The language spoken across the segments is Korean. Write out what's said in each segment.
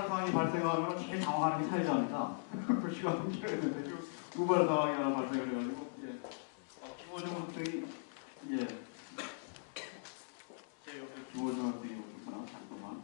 우발 상황이 발생하면 제일 당황하는 게 사회자입니다. 그 시간 통제해야 되는데 지금 우발 상황이 하나 발생을 해가지고 김호중 학생이 제 옆에 김호중 학생이 오셨구나. 잠깐만.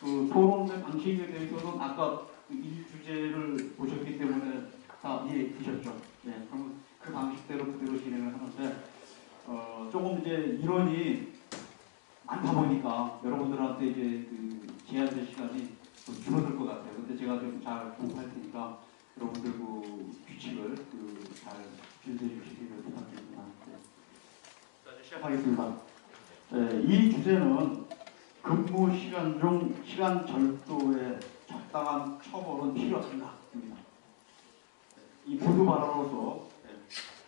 그 토론의 방식에 대해서는 아까 이 주제를 보셨기 때문에 다 이해되셨죠? 네, 그럼 그 방식대로 그대로 진행을 하는데 조금 이제 인원이 많다 보니까 여러분들한테 이제 그 제한된 시간이 좀 줄어들 것 같아요. 근데 제가 좀 잘 공부할 테니까 여러분들 그 규칙을 잘 준수해 주시기를 부탁드립니다. 네. 시작하겠습니다. 네, 이 주제는 근무 시간 중 시간 절도에 적당한 처벌은 필요합니다.입니다. 이 보도 발언으로서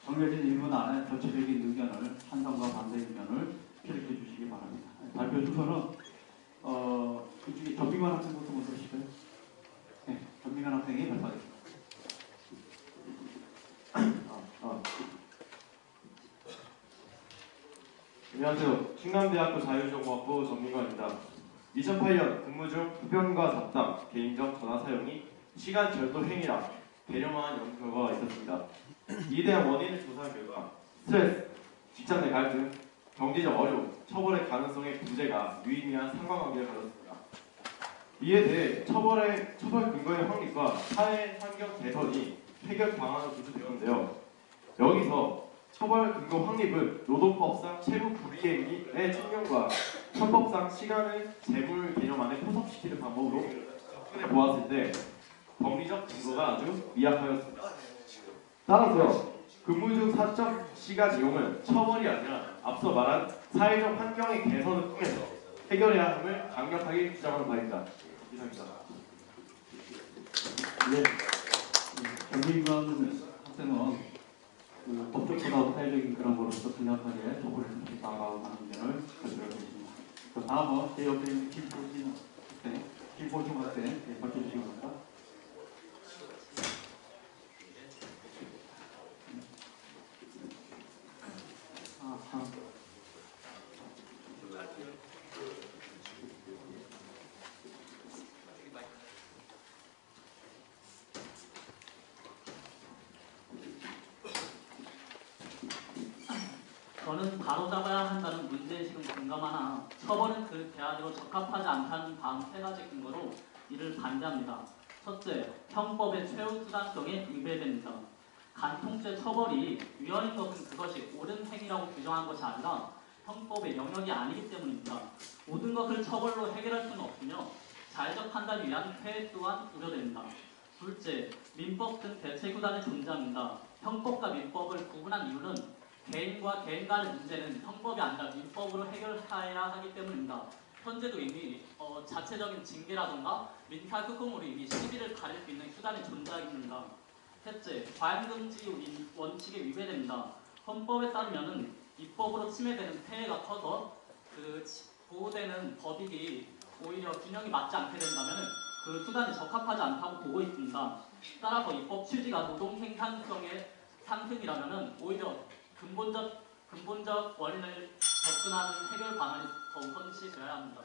정해진 1분 안에 전체적인 의견을 찬성과 반대 의견을 표력해 주시기 바랍니다. 발표 순서는 그중에 전민관 학생부터 먼저 하실까요? 네, 전민관 학생이 발표하겠습니다. 안녕하세요. 충남대학교 자율정보학부 전민관입니다. 2008년 근무 중 흡연과 잡담, 개인적 전화 사용이 시간 절도 행위라 개념화한 연구가 있었습니다. 이에 대한 원인을 조사한 결과 스트레스, 직장 내 갈등, 경제적 어려움, 처벌의 가능성의 문제가 유의미한 상관관계를 가졌습니다. 이에 대해 처벌 근거의 확립과 사회 환경 개선이 해결 방안으로 기술되었는데요. 여기서 처벌 근거 확립은 노동법상 채무 불이행의 측면과 형법상 시간을 재물 개념 안에 포섭시키는 방법으로 접근해 보았을 때 법리적 근거가 아주 미약하였습니다. 따라서 근무 중 사적 시간 이용은 처벌이 아니라 앞서 말한 사회적 환경의 개선을 통해서 해결해야 함을 강력하게 주장하는 바입니다. 이상입니다. 네, 전민관 학생은 법적보다 사회적인 그런 거로서 강력하게 처벌을 나가고 하는 의견을 발표하겠습니다. 다음은 제 옆에 있는 김보중 학생 발표해 주시기 바랍니다. 저는 바로잡아야 한다는 문제의식은 공감하나 처벌은 그 대안으로 적합하지 않다는 다음 세 가지 근거로 이를 반대합니다. 첫째, 형법의 최우수단성에 위배됩니다. 간통죄 처벌이 위헌인 것은 그것이 옳은 행위라고 규정한 것이 아니라 형법의 영역이 아니기 때문입니다. 모든 것을 처벌로 해결할 수는 없으며 자의적 판단을 위한 폐해 또한 우려됩니다. 둘째, 민법 등 대체구단의 존재합니다. 형법과 민법을 구분한 이유는 개인과 개인 간의 문제는 형법이 아니라 민법으로 해결해야 하기 때문입니다. 현재도 이미 자체적인 징계라던가 민사소송으로 이미 시비를 가릴 수 있는 수단이 존재합니다. 셋째, 과잉금지 원칙에 위배됩니다. 헌법에 따르면 입법으로 침해되는 폐해가 커서 보호되는 법익이 오히려 균형이 맞지 않게 된다면 그 수단이 적합하지 않다고 보고 있습니다. 따라서 입법 취지가 노동 생산성의 상승이라면 오히려 근본적 원인을 접근하는 해결 방안이 더욱 헌시되어야 합니다.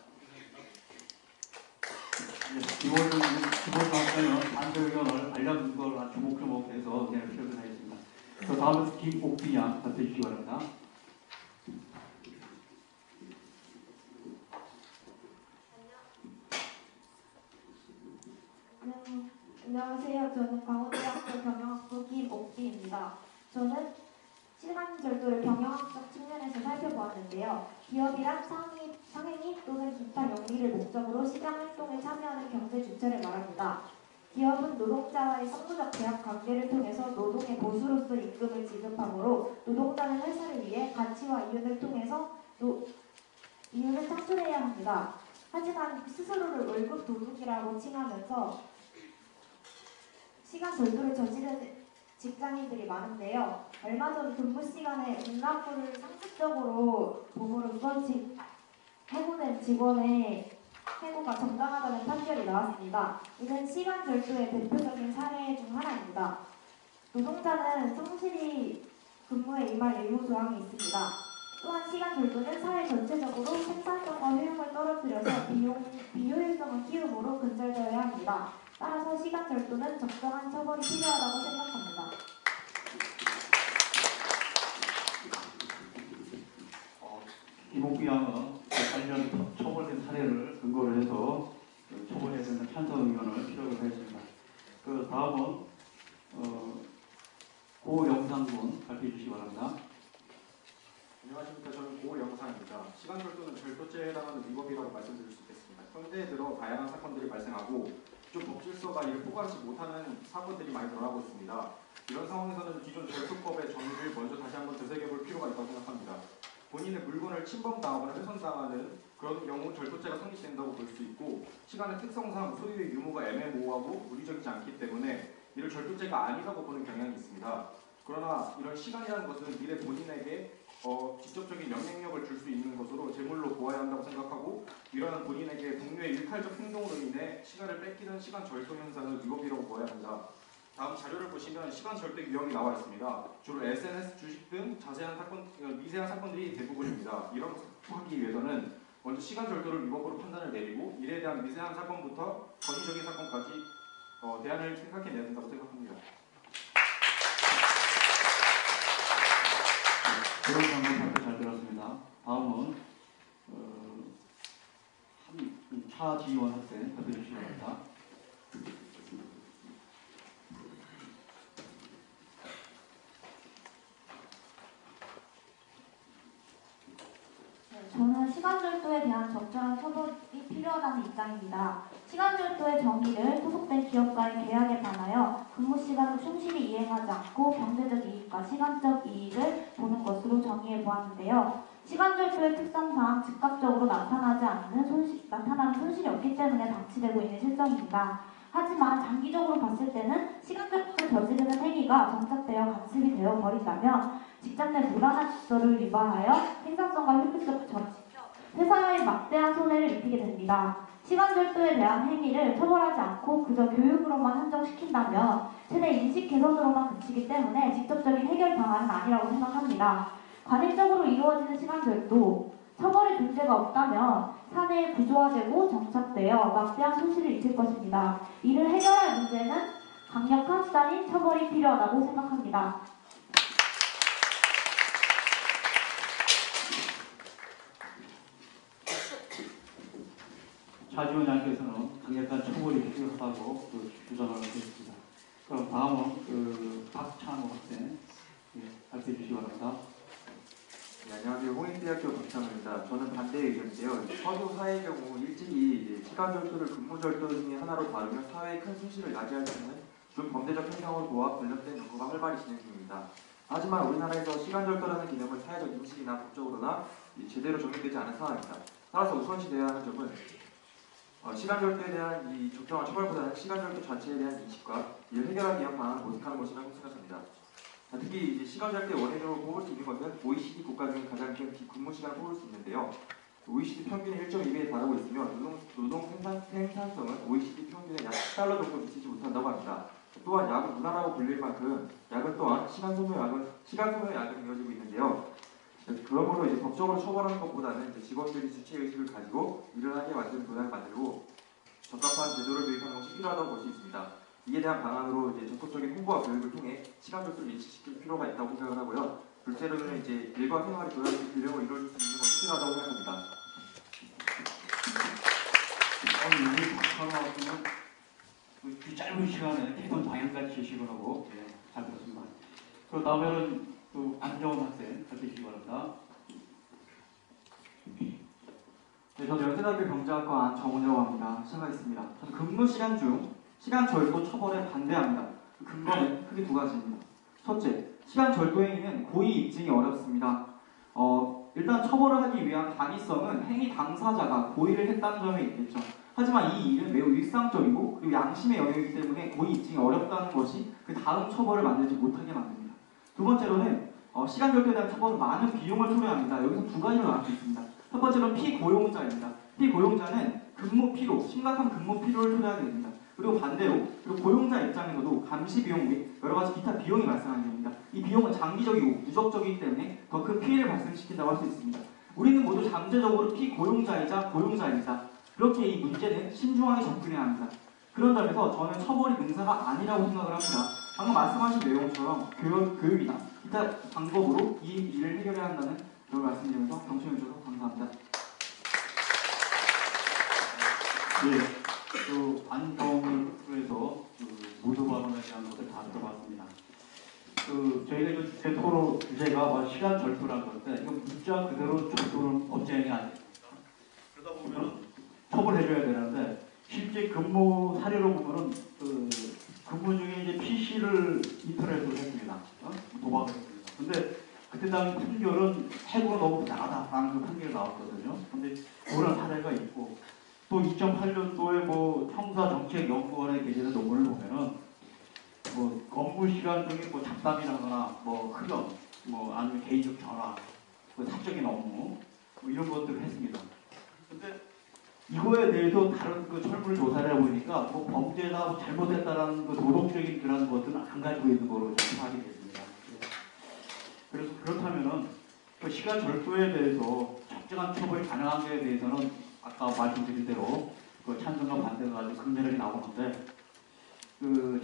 김호중 학생은 반대 의견을 관련 근거를 주목해서 의견을 표현을 하겠습니다. 다음은 김옥빈 양 발표해 주시기 바랍니다. 안녕하세요. 저는 강원대학교 경영학부 김옥빈입니다. 저는 시간 절도를 경영학적 측면에서 살펴보았는데요. 기업이란 상행위 또는 기타 영리를 목적으로 시장 활동에 참여하는 경제 주체를 말합니다. 기업은 노동자와의 성부적 계약 관계를 통해서 노동의 보수로서 임금을 지급하므로 노동자는 회사를 위해 가치와 이윤을 통해서 이윤을 창출해야 합니다. 하지만 스스로를 월급 도둑이라고 칭하면서 시간 절도를 저지르는 직장인들이 많은데요. 얼마 전 근무 시간에 응답부를 상습적으로 봄으로써 해고된 직원의 해고가 정당하다는 판결이 나왔습니다. 이는 시간 절도의 대표적인 사례 중 하나입니다. 노동자는 성실히 근무에 임할 의무 조항이 있습니다. 또한 시간 절도는 사회 전체적으로 생산성과 효용을 떨어뜨려서 비효율성을 키우므로 근절되어야 합니다. 따라서 시간 절도는 적정한 처벌이 필요하다고 생각합니다. 이목구양은 관련 처벌된 사례를 근거로 해서 처벌해야 되는 찬성 의견을 필요로 했습니다. 그 다음은 고영상군 발표해 주시기 바랍니다. 안녕하십니까. 저는 고영상입니다. 시간 절도는 절도죄에 해당하는 위법이라고 말씀드릴 수 있겠습니다. 현대에 들어 다양한 사건들이 발생하고 좀 법질서가 이를 포괄하지 못하는 사건들이 많이 늘어나고 있습니다. 이런 상황에서는 기존 절도법의 정의를 먼저 다시 한번 되새겨볼 필요가 있다고 생각합니다. 본인의 물건을 침범당하거나 훼손당하는 그런 경우 절도죄가 성립된다고 볼 수 있고, 시간의 특성상 소유의 유무가 애매모호하고 물리적이지 않기 때문에 이를 절도죄가 아니라고 보는 경향이 있습니다. 그러나 이런 시간이라는 것은 미래 본인에게 직접적인 영향력을 줄 수 있는 것으로 제물로 보아야 한다고 생각하고, 이러한 본인에게 동료의 일탈적 행동으로 인해 시간을 뺏기는 시간 절도 현상을 위법이라고 보아야 한다. 다음 자료를 보시면 시간 절도 유형이 나와 있습니다. 주로 SNS, 주식 등 미세한 사건들이 대부분입니다. 이런 것을 하기 위해서는 먼저 시간 절도를 위법으로 판단을 내리고, 이에 대한 미세한 사건부터 권위적인 사건까지 대안을 생각해내야 된다고 생각합니다. 그런 방금 발표 잘 들었습니다. 다음은 차지원 학생 발표해 주시기 바랍니다. 저는 시간절도에 대한 적절한 처벌이 필요하다는 입장입니다. 시간절도의 정의를 소속된 기업과의 계약에 반하여 근무 시간을 충실히 이행하지 않고 경제적 이익과 시간적 이익을 보는 것으로 정의해 보았는데요. 시간절도의 특성상 즉각적으로 나타나는 손실이 없기 때문에 방치되고 있는 실정입니다. 하지만 장기적으로 봤을 때는 시간절도를 저지르는 행위가 정착되어 관습이 되어 버린다면 직장 내 무단한 질서를 위반하여 생산성과 효율성을 저하시켜 회사에 막대한 손해를 입히게 됩니다. 시간절도에 대한 행위를 처벌하지 않고 그저 교육으로만 한정시킨다면 세대 인식 개선으로만 그치기 때문에 직접적인 해결 방안은 아니라고 생각합니다. 관행적으로 이루어지는 시간절도, 처벌의 존재가 없다면 사내에 구조화되고 정착되어 막대한 손실을 입힐 것입니다. 이를 해결할 문제는 강력한 수단인 처벌이 필요하다고 생각합니다. 차지원 양께서는 강력한 처벌이 필요하다고 주장을 했습니다. 그럼 다음은 박찬호 학생 발표해 주시기 바랍니다. 네, 안녕하세요. 홍익대학교 박찬호입니다. 저는 반대 의견인데요. 서류 사회의 경우 일찍이 시간 절도를 근무 절도 중에 하나로 다루면 사회에 큰 손실을 야기할 수 있는 준범죄적 행동으로와 관련된 연구가 활발히 진행 중입니다. 하지만 우리나라에서 시간 절도라는 개념은 사회적 인식이나 법적으로나 제대로 적용되지 않은 상황입니다. 따라서 우선시돼야 하는 점은 시간 절도에 대한 이 적정한 처벌보다는 시간 절도 자체에 대한 인식과 이를 해결하기 위한 방안을 모색하는 것이라고 생각합니다. 특히 이제 시간 절도의 원인으로 꼽을 수 있는 것은 OECD 국가 중에 가장 긴 근무 시간을 꼽을 수 있는데요. OECD 평균이 1.2배에 달하고 있으며 노동 생산성은 OECD 평균의 약 10달러 정도 미치지 못한다고 합니다. 또한 야근 문화라고 불릴 만큼 야근 또한 시간 소모 야근이 이어지고 있는데요. 그러므로 이제 법적으로 처벌하는 것보다는 직원들이 주체 의식을 가지고 일을 하게 만드는 문화를 만들고 적합한 제도를 도입하는 것이 필요하다고 볼 수 있습니다. 이에 대한 방안으로 이제 적극적인 홍보와 교육을 통해 시간 절도를 인식시킬 필요가 있다고 생각을 하고요. 둘째로는 이제 일과 생활이 조화롭게 균형을 이루어줄 수 있는 것이 필요하다고 생각합니다. 우리 박찬호 학생은 그 짧은 시간에 개선 방향까지 제시를 하고 잘 들었습니다. 그 다음에는 안정원 학생 발표해 주시기 바랍니다. 네, 저는 연세대학교 경제학과 안정훈이라고 합니다. 시작하겠습니다. 저는 근무 시간 중 시간 절도 처벌에 반대합니다. 근거는 크게 두 가지입니다. 첫째, 시간 절도 행위는 고의 입증이 어렵습니다. 일단 처벌을 하기 위한 당위성은 행위 당사자가 고의를 했다는 점에 있겠죠. 하지만 이 일은 매우 일상적이고 그리고 양심의 영역이기 때문에 고의 입증이 어렵다는 것이 그 다음 처벌을 만들지 못하게 만듭니다. 두 번째로는 시간 절도에 대한 처벌은 많은 비용을 초래합니다. 여기서 두 가지로 나눌 수 있습니다. 첫 번째로는 피고용자입니다. 피고용자는 근무 피로, 심각한 근무 피로를 초래하게 됩니다. 그리고 반대로 그리고 고용자 입장에서도 감시 비용 및 여러 가지 기타 비용이 발생하게 됩니다. 이 비용은 장기적이고 누적적이기 때문에 더 큰 피해를 발생시킨다고 할 수 있습니다. 우리는 모두 잠재적으로 피고용자이자 고용자입니다. 그렇게 이 문제는 신중하게 접근해야 합니다. 그런 점에서 저는 처벌이 능사가 아니라고 생각을 합니다. 방금 말씀하신 내용처럼 교육이나 기타 방법으로 이 일을 해결해야 한다는 그런 말씀드리면서 경청해 주셔서 감사합니다. 예, 그 안정을 통해서 모두 발언에 대한 것을 다 들어봤습니다. 저희가 이 주제 토론 주제가 시간 절도라는 건데 이건 문자 그대로 절도는 법제행위 아닙니까? 그러다 보면 처벌해줘야 되는데 실제 근무 사례로 보면은 근무 중에 이제 PC를 인터넷으로 했습니다. 도박을 했습니다. 근데 그때 당시 판결은 해고가 너무 부당하다라는 그 판결이 나왔거든요. 근데 그런 사례가 있고 또 2008년도에 형사정책연구원에 게재된 논문을 보면은 업무 시간 중에 잡담이라거나 흡연, 아니면 개인적 전화, 사적인 업무 이런 것들을 했습니다. 근데 이거에 대해서 다른 철물 조사를 해보니까 범죄다 잘못했다라는 도덕적인 그런 것들은 안 가지고 있는 거로 파악이 됐습니다. 그래서 그렇다면은 시간 절도에 대해서 적정한 처벌이 가능한지에 대해서는 아까 말씀드린 대로 찬성과 반대가 아주 극렬하게 나오는데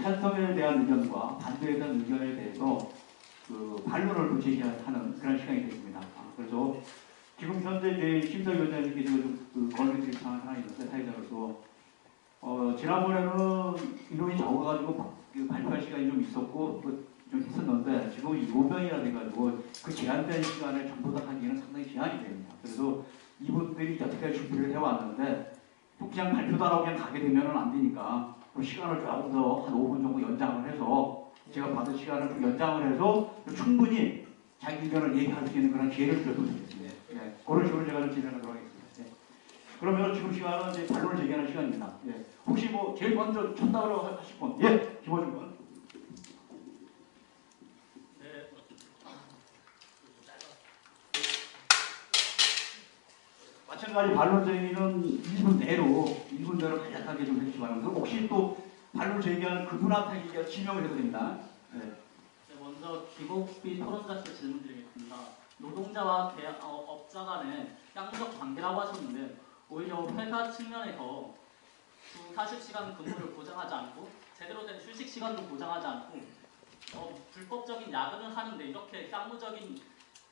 찬성에 대한 의견과 반대에 대한 의견에 대해서 반론을 제시하는 그런 시간이 됐습니다. 그래서 지금 현재 심사위원장님께서 걸려드릴 사항 하나 있는데 사회자로서 지난번에는 인원이 적어가지고 발표할 시간이 좀 있었고 좀 했었는데 지금 7명이나 돼가지고 그 제한된 시간에 전부 다 하기에는 상당히 제한이 됩니다. 그래서 이분들이 여태까지 준비를 해왔는데 또 그냥 발표도 안 하고 그냥 가게 되면 안 되니까 시간을 조금 더 한 5분 정도 연장을 해서 제가 받은 시간을 좀 연장을 해서 충분히 자기 의견을 얘기할 수 있는 그런 기회를 주셨으면 좋겠습니다. 예, 그런 식으로 제가 좀 진행하도록 하겠습니다. 예. 그러면 지금 시간은 이제 반론을 제기하는 시간입니다. 예. 혹시 제일 먼저 쳤다고 하실 분? 예, 김호준 분. 네. 마찬가지 반론 제기는 1분 내로 간략하게 좀 해주시기 바랍니다. 혹시 또 반론 제기하는 그분한테 지명을 해도 됩니다. 네. 네, 먼저 기복비 토론자께 질문드리겠습니다. 노동자와 업자 간의 양적 관계라고 하셨는데 오히려 회사 측면에서 주 40시간 근무를 보장하지 않고 제대로 된 휴식 시간도 보장하지 않고 불법적인 야근을 하는데 이렇게 깡무적인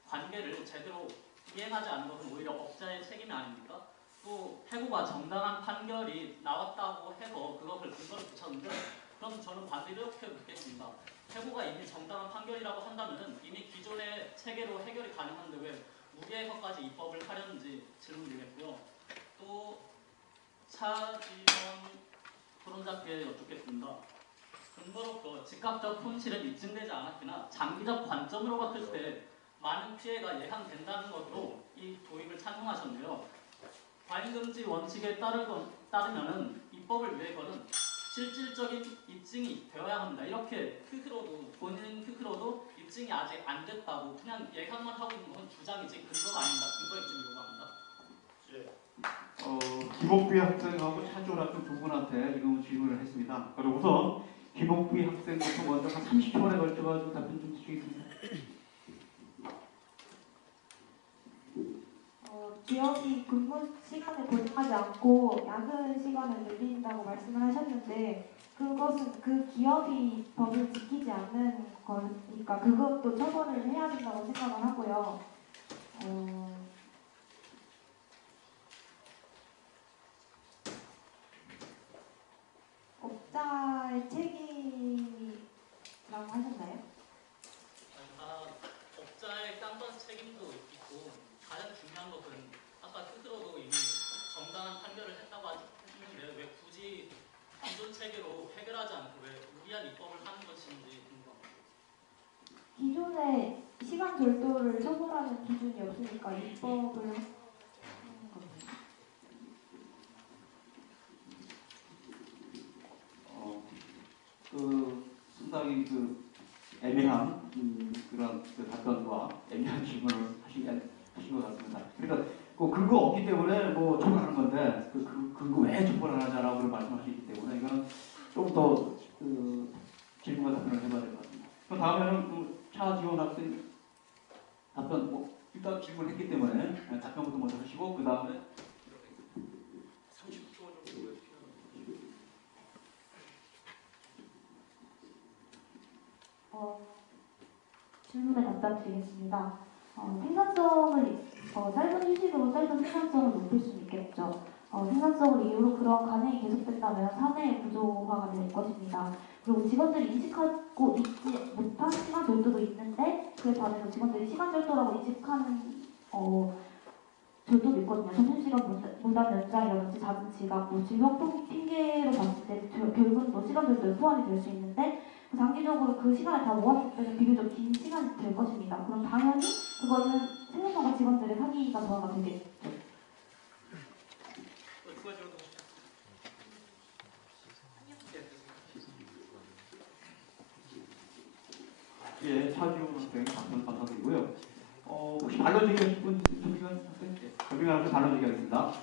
관계를 제대로 이행하지 않은 것은 오히려 업자의 책임이 아닙니까? 또 해고가 정당한 판결이 나왔다고 해서 그것을 근거로 붙였는데 그럼 저는 반대로 이렇게 묻겠습니다. 해고가 이미 정당한 판결이라고 한다면 이미 기존의 체계로 해결이 가능한데 왜 무리해서까지 입법을 하려는지 질문드리겠고요. 또 차지원 토론자께 여쭙겠습니다. 근거로 즉각적 손실은 입증되지 않았으나 장기적 관점으로 봤을 때 많은 피해가 예상된다는 것으로 이 도입을 찬성하셨는데요. 과잉금지 원칙에 따르면은 입법을 위해서는 실질적인 입증이 되어야 합니다. 이렇게 본인 스스로도 입증이 아직 안 됐다고 그냥 예상만 하고 있는 건 주장이지 근거가 아닙니다. 근거 입증 요구합니다. 김옥비 학생하고 차주원 학생 두 분한테 지금 질문을 했습니다. 그럼 우선 김옥비 학생부터 먼저 한 30초에 걸쳐가지고 답변 좀 주시겠습니다. 기업이 근무 시간을 보장하지 않고 야근 시간을 늘린다고 말씀을 하셨는데 그것은 그 기업이 법을 지키지 않는 거니까 그것도 처벌을 해야 된다고 생각을 하고요. 업자의 책임이라고 하셨나요? 업자의 깡번 책임도 있고 가장 중요한 것은 기존에 시간 절도를 처벌하는 기준이 없으니까 입법을 하는 거죠. 상당히 애매한 그런 답변과 애매한 질문을 하신 것 같습니다. 그러니까 근거 없기 때문에 처벌하는 건데 그 근거 왜 처벌 안 하냐라고 말씀하시기 때문에 이거는 좀 더 질문과 답변을 해봐야 될 것 같습니다. 그럼 다음에는 차지원 학생 답변 일단 질문했기 때문에 답변부터 먼저 하시고 그 다음에 질문에 답변 드리겠습니다. 생산성을 짧은 휴식으로 짧은 생산성을 높일 수 있겠죠. 생산성을 이유로 그런 관행이 계속된다면 사내의 구조화가 될 것입니다. 그리고 직원들이 인식하고 있지 못한 시간 절도도 있는데 그에 반해서 직원들이 시간 절도라고 인식하는 절도도 있거든요. 점심시간 무단 연장이라든지 작은 지각, 질병 핑계로 봤을 때 결국은 시간 절도에 포함이 될 수 있는데 단기적으로 그 시간을 다 모았을 때는 비교적 긴 시간이 될 것입니다. 그럼 당연히 그거는 생산성과 직원들의 사기가 저하가 되겠죠. 예, 차지원 학생 답변 감사드리고요. 혹시 반론 제기하실 분 조비관 학생? 조비관 학생 반론 제기하겠습니다.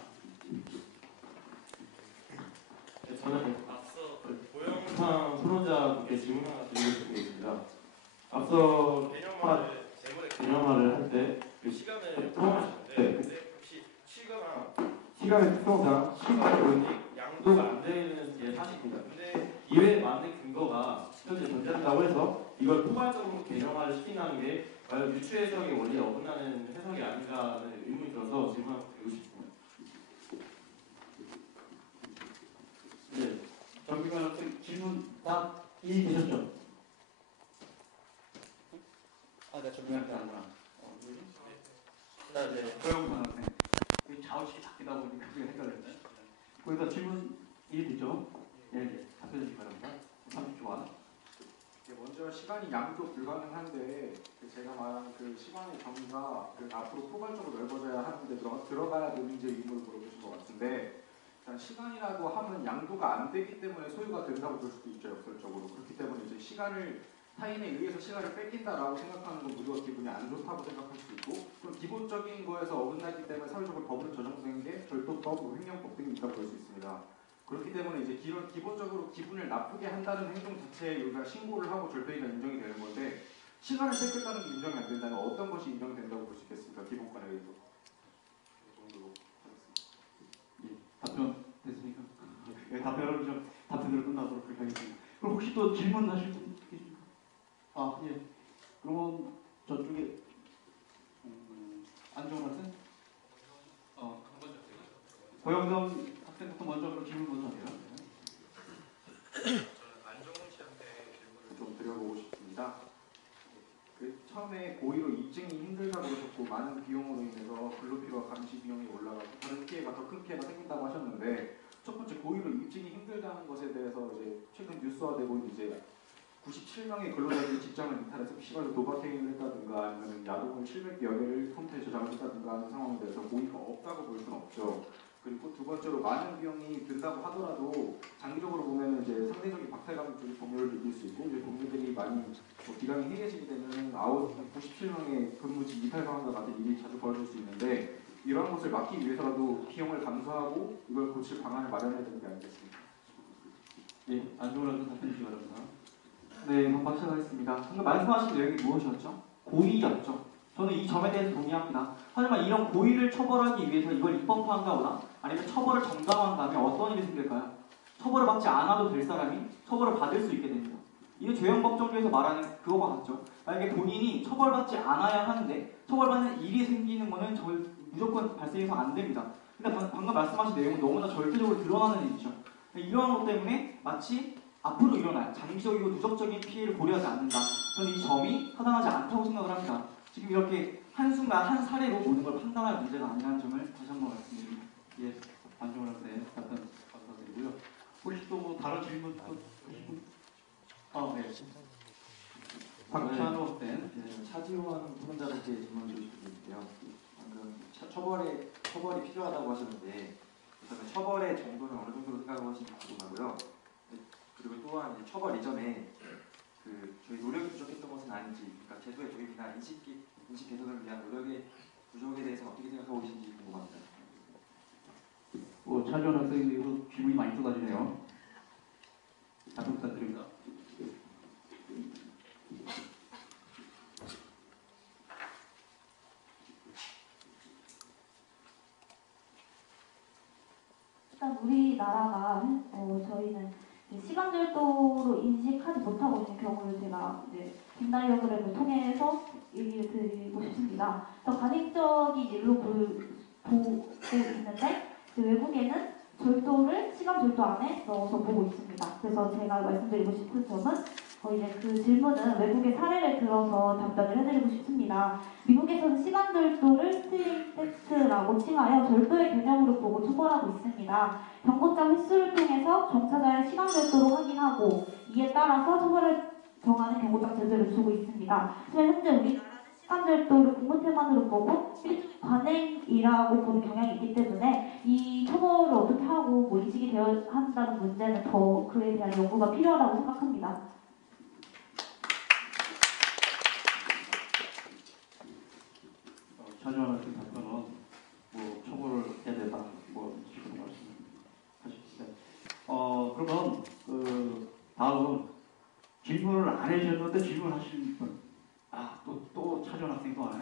네, 저는 앞서 고영상 토론자분께 질문 하나 드리고 싶습니다. 앞서 개념화를 할 때 그 시간을 포함하셨는데 근데 혹시 시간의 특성상 시간이 양도가 안 되는 게 사실입니다. 근데 이외에 많은 근거가 현재 존재한다고 해서 이걸 포괄적으로 개념화를 시킨다는 게 과연 유추 해석의 원리에 어긋나는 해석이 아닌가는 의문이 들어서 질문 한번 드리고 싶습니다. 네, 조비관 학생 질문 다 이해되셨죠? 네, 조비관 학생 아니구나. 네, 고영상 학생. 자우식이 바뀌다 보니까 그게 헷갈렸네. 거기서 질문 이해됐죠? 예, 답변해 주시기 바랍니다. 30초간. 먼저 시간이 양도 불가능한데 제가 말한 그 시간의 정의가 앞으로 포괄적으로 넓어져야 하는데 들어가야 되는지 의문을 물어보신 것 같은데 일단 시간이라고 하면 양도가 안 되기 때문에 소유가 된다고 볼 수도 있죠. 역설적으로. 그렇기 때문에 이제 시간을 타인에 의해서 시간을 뺏긴다라고 생각하는 건 우리가 기분이 안 좋다고 생각할 수 있고 그럼 기본적인 거에서 어긋나기 때문에 사회적으로 법으로 조정되는 게 절도법, 횡령법 등이 있다고 볼 수 있습니다. 그렇기 때문에 이제 기본적으로 기분을 나쁘게 한다는 행동 자체에 우리가 신고를 하고 절도행위가 인정이 되는 건데 시간을 뺏겼다는 게 인정이 안 된다면 어떤 것이 인정된다고 볼 수 있겠습니까? 기본권에 의해서. 이 정도로 하겠습니다. 예, 답변 됐습니까? 예, 답변으로 끝나도록 그렇게 하겠습니다. 그럼 혹시 또 질문하실 분 계십니까? 예. 그러면 저쪽에 안정원 학생? 고영정 학생부터 먼저 그럼 질문 먼저 하세요. 저는 안정훈 씨한테 질문을 좀 드려보고 싶습니다. 처음에 고의로 입증이 힘들다고 그러셨고 많은 비용으로 인해서 근로피로와 감시 비용이 올라가고 다른 피해가 더 큰 피해가 생긴다고 하셨는데 첫 번째 고의로 입증이 힘들다는 것에 대해서 이제 최근 뉴스화되고 이제 97명의 근로자들이 직장을 이탈해서 피고에서 도박행위를 했다든가 아니면 야동을 700여 개를 컴퓨터에 저장을 했다든가 하는 상황에 대해서 고의가 없다고 볼 수는 없죠. 그리고 두 번째로 많은 비용이 든다고 하더라도 장기적으로 보면 이제 상대적인 박탈감 쪽에 동료를 느낄 수 있고 이제 동료들이 많이 기간이 해계시게 되면 97명의 근무지 이탈 상황과 같은 일이 자주 벌어질 수 있는데 이러한 것을 막기 위해서라도 비용을 감수하고 이걸 고칠 방안을 마련해야 되는 게 아니겠습니까? 예, 안정원 학생 답변 주시기 바랍니다. 네, 반박하겠습니다. 방금 말씀하신 내용이 무엇이었죠? 고의였죠. 저는 이 점에 대해서 동의합니다. 하지만 이런 고의를 처벌하기 위해서 이걸 입법화한다거나 아니면 처벌을 정당화한다면 어떤 일이 생길까요? 처벌을 받지 않아도 될 사람이 처벌을 받을 수 있게 됩니다. 이게 죄형법정주에서 말하는 그거와 같죠. 만약에 본인이 처벌받지 않아야 하는데 처벌받는 일이 생기는 거는 무조건 발생해서 안 됩니다. 그러니까 방금 말씀하신 내용은 너무나 절대적으로 드러나는 일이죠. 이러한 것 때문에 마치 앞으로 일어날 장기적이고 누적적인 피해를 고려하지 않는다. 저는 이 점이 타당하지 않다고 생각을 합니다. 지금 이렇게 한순간 한 사례로 모든 걸 판단할 문제가 아니라는 점을 다시 한번 말씀드립니다. 예, 안정원 학생 답변 감사드리고요. 혹시 또 다른 질문 또 하실 분? 네. 박찬호 된 차지호하는 후보자분께 질문 드리고 싶은데요. 방금 처벌이 필요하다고 하셨는데 그러면 처벌의 정도는 어느 정도로 생각하고 하시는지 궁금하고요. 그리고 또한 이제 처벌 이전에 저희 노력이 부족했던 것은 아닌지, 그러니까 제도의 도입이나 인식 개선을 위한 노력의 부족에 대해서 어떻게 생각하고 계신지 궁금합니다. 차지원 학생님 이거 질문이 많이 쏟아지네요. 답변 부탁드립니다. 일단 우리나라가 저희는 시간 절도로 인식하지 못하고 있는 경우를 제가 이제 빅다이어그램을 통해서 얘기를 드리고 싶습니다. 더 가식적인 일로 보고 있는데 외국에는 절도를 시간 절도 안에 넣어서 보고 있습니다. 그래서 제가 말씀드리고 싶은 점은 이제 그 질문은 외국의 사례를 들어서 답변을 해드리고 싶습니다. 미국에서는 시간 절도를 스트링 섹스라고 칭하여 절도의 개념으로 보고 처벌하고 있습니다. 경고장 횟수를 통해서 종사자의 시간 절도로 확인하고 이에 따라서 처벌을 정하는 경고장 제도를 두고 있습니다. 하지만 현재 우리나라는 시간 절도를 공무태만으로 보고 관행이라고 보는 경향이 있기 때문에 이 처벌을 어떻게 하고 뭐 인식이 되어야 한다는 문제는 더 그에 대한 연구가 필요하다고 생각합니다. 차지원 학생 답변은 뭐 처벌을 해야 된다 뭐 이런 말씀하셨는데 그러면 다음 질문을 안 해주셨는데 질문하신 분 또 차지원 학생 또 하네.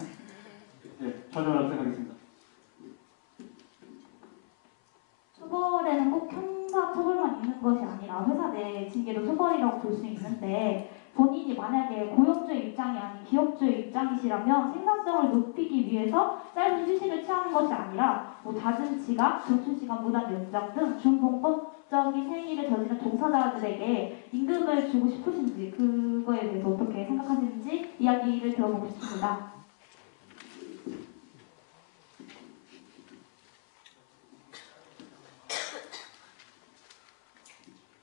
네, 차지원 학생 하겠습니다. 처벌에는 꼭 형사 처벌만 있는 것이 아니라 회사 내 징계도 처벌이라고 볼 수 있는데 본인이 만약에 고용주의 입장이 아닌 기업주의 입장이시라면 생산성을 높이기 위해서 짧은 휴식을 취하는 것이 아니라 뭐 잦은 지각, 점심시간 무단 연장 등 준봉법적인 행위를 저지른 종사자들에게 임금을 주고 싶으신지 그거에 대해서 어떻게 생각하시는지 이야기를 들어보고 싶습니다.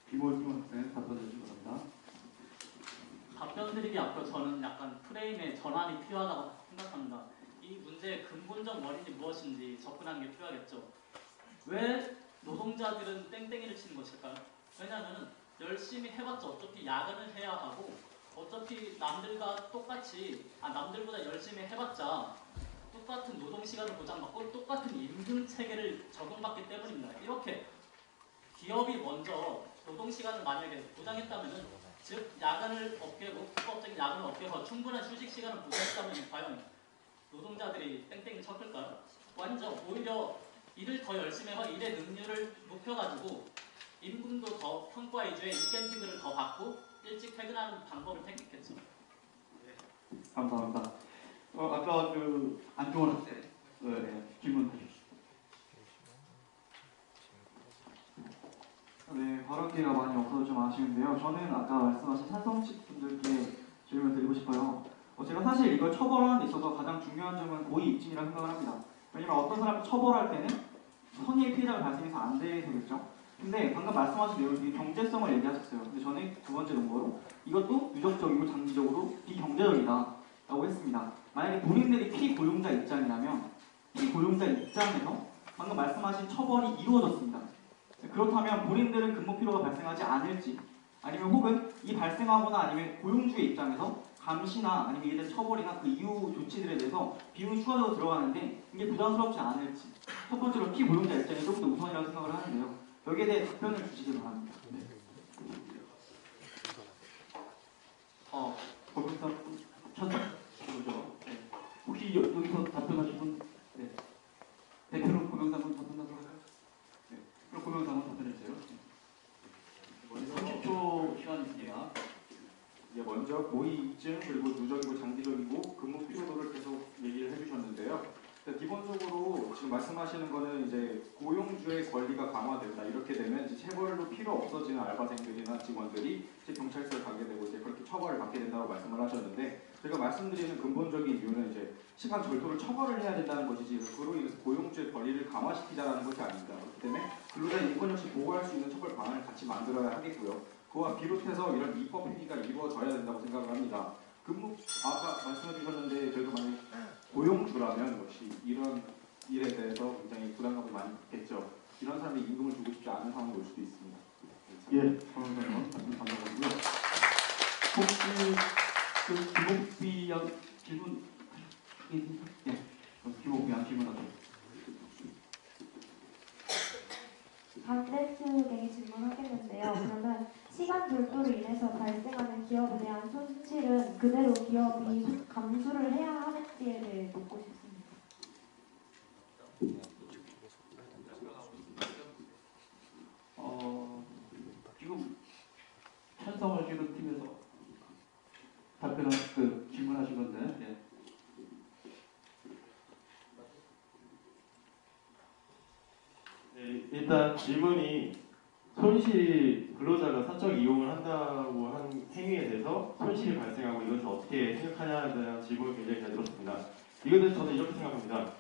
김호준 학생 답변해 주시기 바랍니다. 답변 드리기 앞서 저는 약간 프레임의 전환이 필요하다고 생각합니다. 이 문제의 근본적 원인이 무엇인지 접근하는 게 필요하겠죠. 왜 노동자들은 땡땡이를 치는 것일까요? 왜냐하면 열심히 해봤자 어차피 야근을 해야 하고 어차피 남들보다 열심히 해봤자 똑같은 노동시간을 보장받고 똑같은 임금 체계를 적용받기 때문입니다. 이렇게 기업이 먼저 노동시간을 만약에 보장했다면 즉 야근을 없애고 불법적인 야근을 없애서 충분한 휴식 시간을 보장했다면 과연 노동자들이 땡땡이 쳤을까요? 완전 오히려 일을 더 열심히 해서 일의 능률을 높여가지고 임금도 더 평가 위주의 인센티브를 더 받고 일찍 퇴근하는 방법을 택했겠죠. 감사합니다. 아까 안종원 학생 질문하셨습니다. 네, 발언 기회가 많이 없어서 좀 아쉬운데요. 저는 아까 말씀하신 찬성식 분들께 질문 드리고 싶어요. 제가 사실 이걸 처벌하는 데 있어서 가장 중요한 점은 고의 입증이라고 생각을 합니다. 왜냐면 어떤 사람을 처벌할 때는 선의의 피해자가 발생해서 안 돼서겠죠. 근데 방금 말씀하신 내용 중에 경제성을 얘기하셨어요. 근데 저는 두 번째 논거로 이것도 유적적이고 장기적으로 비경제적이다 라고 했습니다. 만약에 본인들이 피고용자 입장이라면 피고용자 입장에서 방금 말씀하신 처벌이 이루어졌습니다. 그렇다면 본인들은 근무 피로가 발생하지 않을지 아니면 혹은 이 발생하거나 아니면 고용주의 입장에서 감시나 아니면 이에 대한 처벌이나 그 이후 조치들에 대해서 비용이 추가적으로 들어가는데 이게 부담스럽지 않을지 첫 번째로 피고용자 입장이 조금 더 우선이라고 생각을 하는데요. 여기에 대해 답변을 주시기 바랍니다. 네. 법무사 천사죠. 혹시 여기서 답변하실 분? 네. 대표로 고명상은 답변하도록 할까요? 네. 그럼 고명상은 답변해 주세요. 30초 시간이 있습니다. 먼저 고의 입증 그리고 누적이고 장기적이고 근무 피로도를 계속 얘기를 해주셨는데요. 기본적으로 지금 말씀하시는 거는 이제 고용주의 권리가 강화된다 이렇게 되면 이제 체벌로 필요 없어지는 알바생들이나 직원들이 이제 경찰서에 가게 되고 이제 그렇게 처벌을 받게 된다고 말씀을 하셨는데 제가 말씀드리는 근본적인 이유는 이제 시간 절도를 처벌을 해야 된다는 것이지 그로 인해서 고용주의 권리를 강화시키자라는 것이 아닙니다. 그렇기 때문에 근로자 인권 역시 보호할 수 있는 처벌 방안을 같이 만들어야 하겠고요. 그와 비롯해서 이런 입법 행위가 이루어져야 된다고 생각을 합니다. 아까 말씀해 주셨는데 저희가 만약 고용주라면 역시 이런 일에 대해서 굉장히 부담감을 많이 갖겠죠. 이런 사람이 임금을 주고 싶지 않은 상황이 올 수도 있습니다. 예, 변호사님 말씀 감사하고요. 혹시 그 김옥비 양 질문 예, 김옥비 양 질문하세요. 반대 측에게 질문하겠는데요. 그러면 시간 절도로 인해서 발생하는 기업에 대한 손실은 그대로 기업이 감수를 해야 하는지에 대해 묻고 싶습니다. 지금 찬성하시는 팀에서 답변한 질문하신 건데. 예. 네, 일단 질문이 손실 근로자가 사적 이용을 한다고 한 행위에 대해서 손실이 발생하고 이것을 어떻게 생각하냐에 대한 질문을 굉장히 잘 들었습니다. 이것에 대해서 저는 이렇게 생각합니다.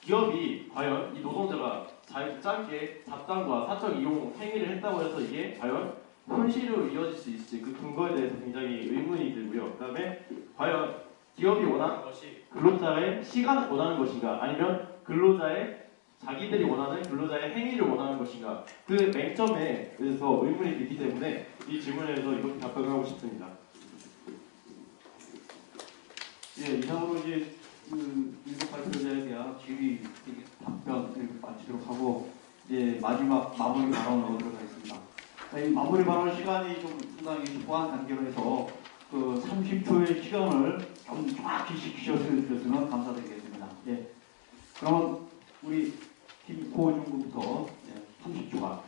기업이 과연 이 노동자가 짧게 잡담과 사적 이용 행위를 했다고 해서 이게 과연 손실로 이어질 수 있을지 그 근거에 대해서 굉장히 의문이 들고요. 그다음에 과연 기업이 원하는 것이 근로자의 시간을 원하는 것인가 아니면 자기들이 원하는 근로자의 행위를 원하는 것인가 그 맹점에 대해서 의문이 들기 때문에 이 질문에 대해서 이렇게 답변하고 싶습니다. 예, 이상으로 이제 일부 발표자에 대한 질의 답변을 마치도록 하고 이제 마지막 마무리 발언으로 들어가겠습니다. 이 마무리 발언 시간이 좀 상당히 소한 단계로 해서 그 30초의 시간을 좀 정확히 지켜주셨으면 감사드리겠습니다. 예. 그러면 우리 팀 고중구부터 30초간.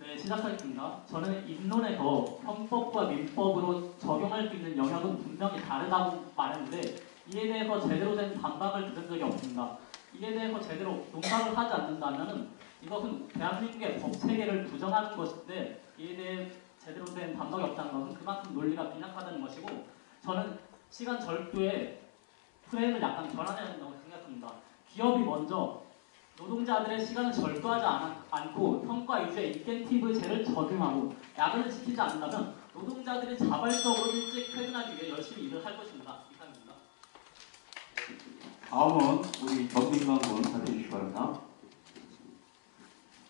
네, 시작하겠습니다. 저는 입론에서 형법과 민법으로 적용할 수 있는 영역은 분명히 다르다고 말했는데 이에 대해서 제대로 된 반박을 들은 적이 없습니다. 이에 대해서 제대로 논박을 하지 않는다면 이것은 대한민국의 법 체계를 부정하는 것인데 이에 대해 제대로 된 반박이 없다는 것은 그만큼 논리가 빈약하다는 것이고 저는 시간 절도의 프레임을 약간 전환해야 된다고 생각합니다. 기업이 먼저 노동자들의 시간을 절도하지 않고 성과 위주의 인센티브제를 적용하고 야근을 지키지 않는다면 노동자들이 자발적으로 일찍 퇴근하기 위해 열심히 일을 할 것입니다. 이상입니다. 다음은 우리 전민광 의원 발표해 주시기 바랍니다.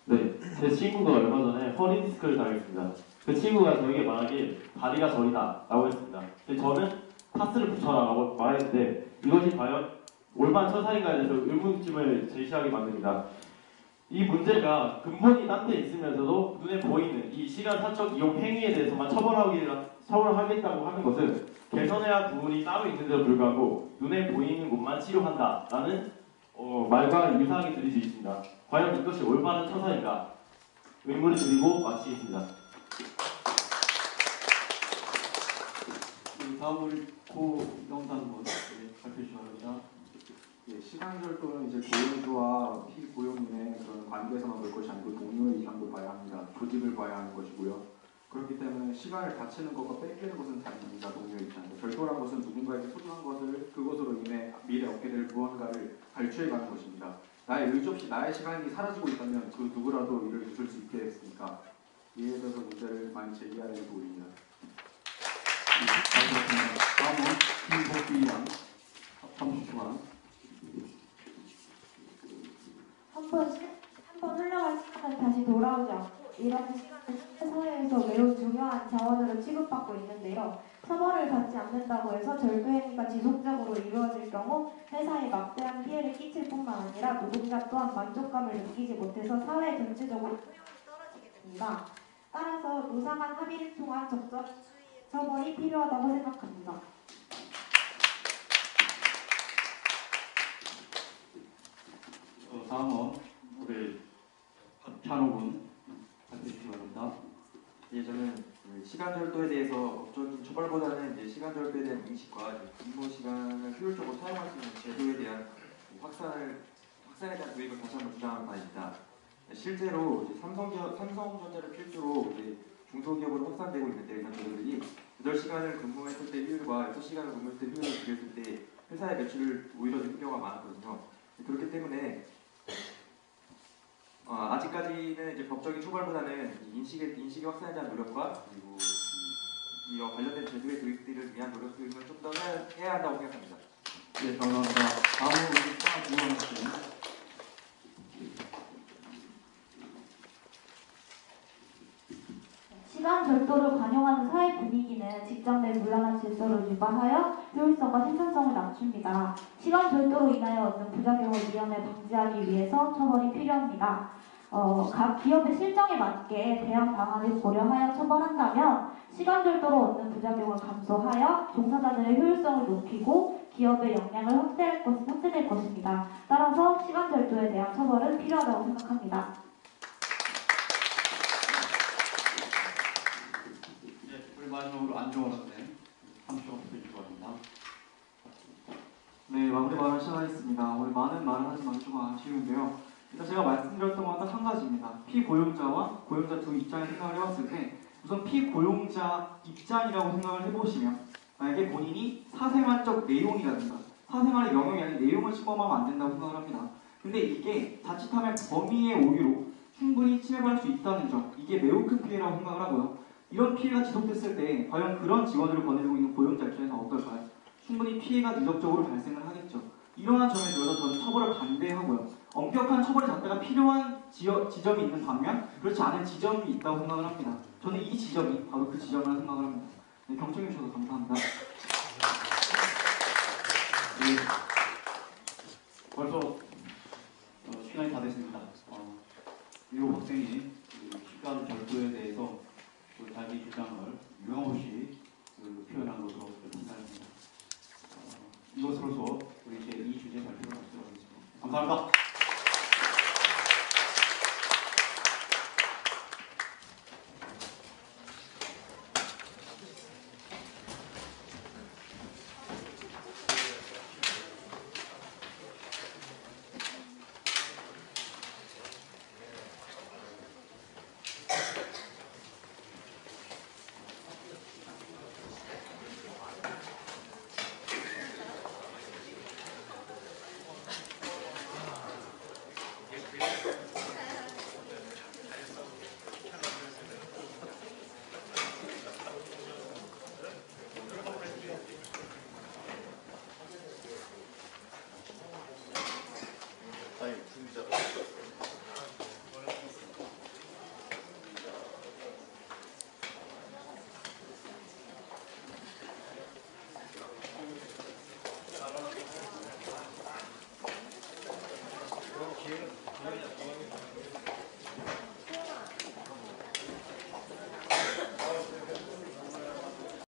네, 제 친구가 얼마 전에 허리 디스크를 당했습니다. 그 친구가 저에게 말하길 다리가 저리다 라고 했습니다. 근데 저는 파스를 붙여라 라고 말했는데 이것이 과연 올바른 처사인가에 대해서 의문점을 제시하게 만듭니다. 이 문제가 근본이 딴 데 있으면서도 눈에 보이는 이 시간 사적 이용 행위에 대해서만 처벌하겠다고 하는 것은 개선해야 할 부분이 따로 있는데도 불구하고 눈에 보이는 곳만 치료한다라는 말과 유사하게 들릴 수 있습니다. 과연 이것이 올바른 처사인가 의문을 드리고 마치겠습니다. 다음 우리 고영상 의원 발표해 주시기 바랍니다. 예, 시간 절도는 이제 고용주와 피고용인의 그런 관계에서만 볼 것이 아니고 동료의 이상도 봐야 합니다. 조직을 봐야 하는 것이고요. 그렇기 때문에 시간을 바치는 것과 뺏기는 것은 다릅니다. 동료의 입장에서. 절도란 것은 누군가에게 소중한 것을 그것으로 인해 미래 얻게 될 무언가를 발취해가는 것입니다. 나의 의지 없이 나의 시간이 사라지고 있다면 그 누구라도 이를 잊을 수 있겠습니까? 이에 대해서 문제를 많이 제기해야 되는 부분입니다. 다음은 김복비 양 30초간. 한번 흘러간 시간은 다시 돌아오지 않고 이런 시간은 사회에서 매우 중요한 자원으로 취급받고 있는데요. 처벌을 받지 않는다고 해서 절도 행위가 지속적으로 이루어질 경우 회사에 막대한 피해를 끼칠 뿐만 아니라 노동자 또한 만족감을 느끼지 못해서 사회 전체적으로 효용이 떨어지게 됩니다. 따라서 노사간 합의를 통한 적절한 수위의 처벌이 필요하다고 생각합니다. 다음은 우리 박찬호 군 발표해 주시기 바랍니다. 예, 저는 시간 절도에 대해서 법적인 처벌보다는 이제 시간 절도에 대한 인식과 근무 시간을 효율적으로 사용할 수 있는 제도에 대한 확산에 대한 도입을 다시 한번 주장하는 바입니다. 실제로 이제 삼성전자를 필두로 이제 중소기업으로 확산되고 있는데 이런 제도들이 8시간을 근무했을 때 효율과 6시간을 근무했을 때 효율을 비교했을 때 회사의 매출을 오히려 늘린 경우가 많았거든요. 그렇기 때문에 아직까지는 이제 법적인 처벌보다는 인식의 확산에 대한 노력과 그리고 이와 관련된 제도의 도입들을 위한 노력 등을 좀 더 해야 한다고 생각합니다. 네, 감사합니다. 다음으로 우리 하나 질문할게요. 시간 절도를 관용하는 사회 분위기는 직장 내 문란한 질서를 유발하여 효율성과 생산성을 낮춥니다. 시간 절도로 인하여 얻는 부작용을 미연에 방지하기 위해서 처벌이 필요합니다. 각 기업의 실정에 맞게 대응 방안을 고려하여 처벌한다면 시간 절도로 얻는 부작용을 감소하여 종사자들의 효율성을 높이고 기업의 역량을 확대될 것입니다. 따라서 시간 절도에 대한 처벌은 필요하다고 생각합니다. 우리 마지막으로 안종원 학생 30초 부탁드릴 것 같습니다. 네, 마무리 말을 시작하겠습니다. 오늘 많은 말을 하지만 조금 아쉬운데요. 일단 제가 말씀드렸던 건 딱 한 가지입니다. 피고용자와 고용자 두 입장을 생각을 해봤을 때 우선 피고용자 입장이라고 생각을 해보시면 만약에 본인이 사생활적 내용이라든가 사생활의 영역이 아닌 내용을 침범하면 안 된다고 생각을 합니다. 근데 이게 자칫하면 범위의 오류로 충분히 침해받을 수 있다는 점, 이게 매우 큰 피해라고 생각을 하고요. 이런 피해가 지속됐을 때 과연 그런 직원들을 보내주고 있는 고용자 입장에서 어떨까요? 충분히 피해가 누적적으로 발생을 하겠죠. 이러한 점에 대해서 저는 처벌을 반대하고요. 엄격한 처벌의 잣대가 필요한 지점이 있는 반면 그렇지 않은 지점이 있다고 생각을 합니다. 저는 이 지점이 바로 그 지점이라고 생각을 합니다. 네, 경청해 주셔서 감사합니다. 네. 벌써 시간이 다 됐습니다. 이 학생이